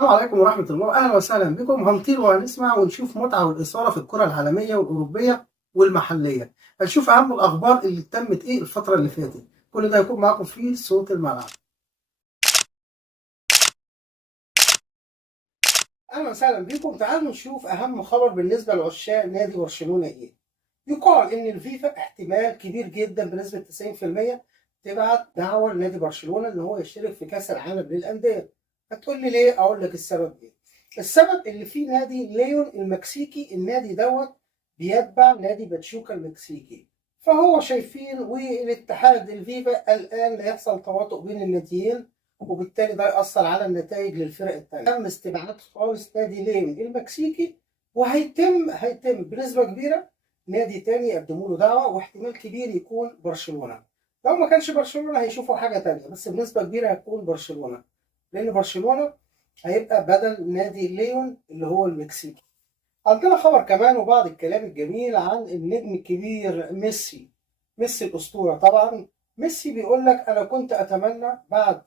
السلام عليكم ورحمة الله، أهلا وسهلا بكم. هنطير وهنسمع ونشوف متعة والإثارة في الكرة العالمية والأوروبية والمحلية. هنشوف أهم الأخبار اللي تمت الفترة اللي فاتت. كل ده هيكون معاكم في صوت الملعب. أهلا وسهلا بكم. تعالوا نشوف أهم خبر بالنسبة لعشاق نادي برشلونة إيه. يقال إن الفيفا احتمال كبير جدا بنسبة 90% تبعت دعوة لنادي برشلونة إن هو يشترك في كأس العالم للأندية. هتقول لي ليه؟ أقول لك السبب إيه. السبب اللي فيه نادي ليون المكسيكي، النادي دوت بيتبع نادي باتشوكا المكسيكي. فهو شايفين والاتحاد الفيفا قلقان لا يحصل تواطؤ بين الناديين، وبالتالي ده يأثر على النتائج للفرق التانية. تم استبعاد خالص نادي ليون المكسيكي، وهيتم بنسبة كبيرة نادي تاني يقدموا له دعوة، واحتمال كبير يكون برشلونة. لو ما كانش برشلونة هيشوفوا حاجة تانية، بس بنسبة كبيرة هتكون برشلونة، لأن برشلونة هيبقى بدل نادي ليون اللي هو المكسيكي. عندنا خبر كمان وبعض الكلام الجميل عن النجم الكبير ميسي. ميسي الأسطورة طبعا. ميسي بيقول لك أنا كنت أتمنى بعد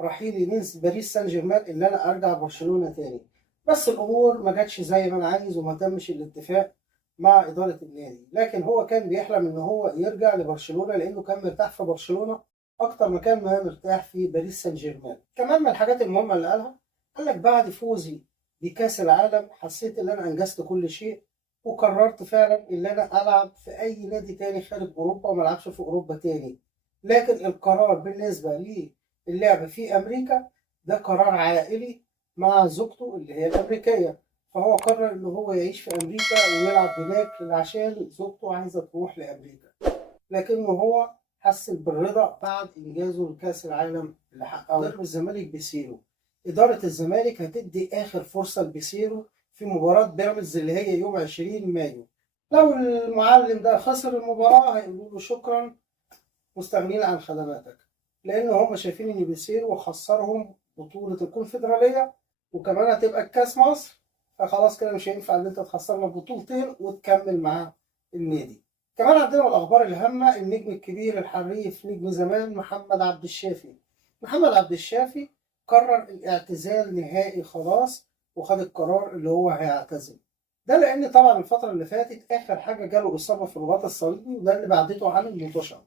رحيلي من باريس سان جيرمان ان انا ارجع برشلونه تاني، بس الامور ما جاتش زي ما انا عايز وما تمش الاتفاق مع اداره النادي. لكن هو كان بيحلم ان هو يرجع لبرشلونه لانه كان مرتاح في برشلونه اكتر ما كان مرتاح في باريس سان جيرمان. كمان من الحاجات المهمه اللي قالها، قال لك بعد فوزي بكاس العالم حسيت ان انا انجزت كل شيء، وقررت فعلا ان انا العب في اي نادي تاني خارج اوروبا وما العبش في اوروبا تاني. لكن القرار بالنسبه لي اللعب في أمريكا ده قرار عائلي مع زوجته اللي هي الأمريكية. فهو قرر إن هو يعيش في أمريكا ويلعب هناك عشان زوجته عايزة تروح لأمريكا، لكنه هو حس بالرضا بعد إنجازه لكأس العالم اللي حققه. مدرب الزمالك بيسيرو، إدارة الزمالك هتدي آخر فرصة لبيسيرو في مباراة بيراميدز اللي هي يوم 20 مايو. لو المعلم ده خسر المباراة هيقولوا له شكرا، مستغنين عن خدماتك، لان هم شايفين ان بيسير وخسرهم بطوله الكونفدراليه، وكمان هتبقى الكاس مصر. فخلاص كده مش هينفع ان انت تخسرنا بطولتين وتكمل مع النادي. كمان عندنا الاخبار الهامه، النجم الكبير الحريف نجم زمان محمد عبد الشافي. محمد عبد الشافي قرر الاعتزال نهائي خلاص، وخد القرار اللي هو هيعتزل. ده لان طبعا الفتره اللي فاتت اخر حاجه جاله اصابه في الرباط الصليبي، وده اللي بعدته عن المنتشر.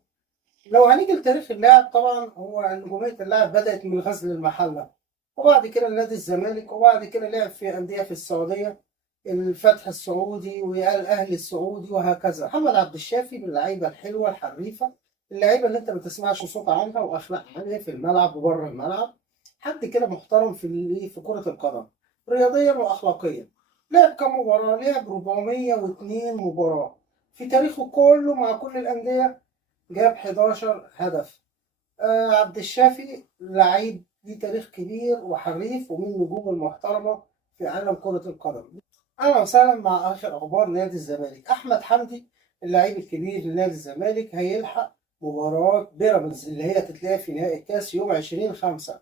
لو هنيجي لتاريخ اللاعب، طبعا هو نجومية اللاعب بدأت من غزل المحلة، وبعد كده نادي الزمالك، وبعد كده لعب في أندية في السعودية، الفتح السعودي والأهلي السعودي وهكذا. محمد عبد الشافي من اللعيبة الحلوة الحريفة، اللعيبة اللي أنت ما تسمعش صوت عنها وأخلاق عالية في الملعب وبره الملعب. حد كده محترم في كرة القدم، رياضيا وأخلاقيا. لعب كم مباراة؟ لعب 402 مباراة في تاريخه كله مع كل الأندية، جاب 11 هدف. عبد الشافي لعيب ليه تاريخ كبير وحريف ومن النجوم المحترمة في عالم كرة القدم. أهلا وسهلا مع آخر أخبار نادي الزمالك. أحمد حمدي اللعيب الكبير لنادي الزمالك هيلحق مباراة بيراميدز اللي هي تتلعب في نهائي الكاس يوم 20/5.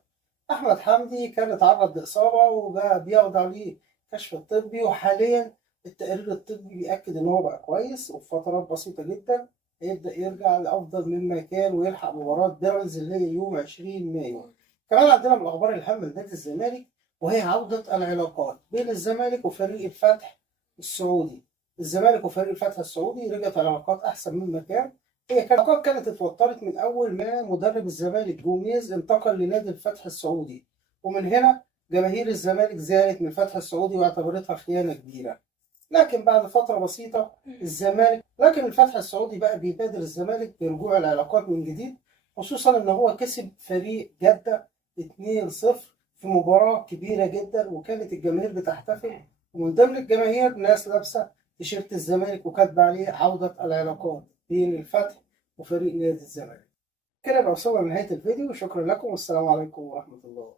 أحمد حمدي كان اتعرض لإصابة وبقى بيخضع ليه كشف الطبي، وحاليا التقرير الطبي بيأكد إن هو بقى كويس، وفي فترات بسيطة جدا هيبدأ يرجع لأفضل مما كان ويلحق مباراة بيراميدز اللي هي يوم 20 مايو. كمان عندنا من الأخبار الهامة لنادي الزمالك، وهي عودة العلاقات بين الزمالك وفريق الفتح السعودي. الزمالك وفريق الفتح السعودي رجعت العلاقات أحسن مما كان. هي العلاقات كانت اتوترت من أول ما مدرب الزمالك جوميز انتقل لنادي الفتح السعودي، ومن هنا جماهير الزمالك زعلت من الفتح السعودي واعتبرتها خيانة كبيرة. لكن بعد فترة بسيطة لكن الفتح السعودي بقى بيبادر الزمالك برجوع العلاقات من جديد، خصوصا ان هو كسب فريق جدة 2-0 في مباراة كبيرة جدا، وكانت الجماهير بتحتفل، ومن ضمن الجماهير ناس لابسة تيشيرت الزمالك وكاتبة عليه عودة العلاقات بين الفتح وفريق نادي الزمالك. كده يبقى وصلنا لنهاية الفيديو، شكرا لكم والسلام عليكم ورحمة الله.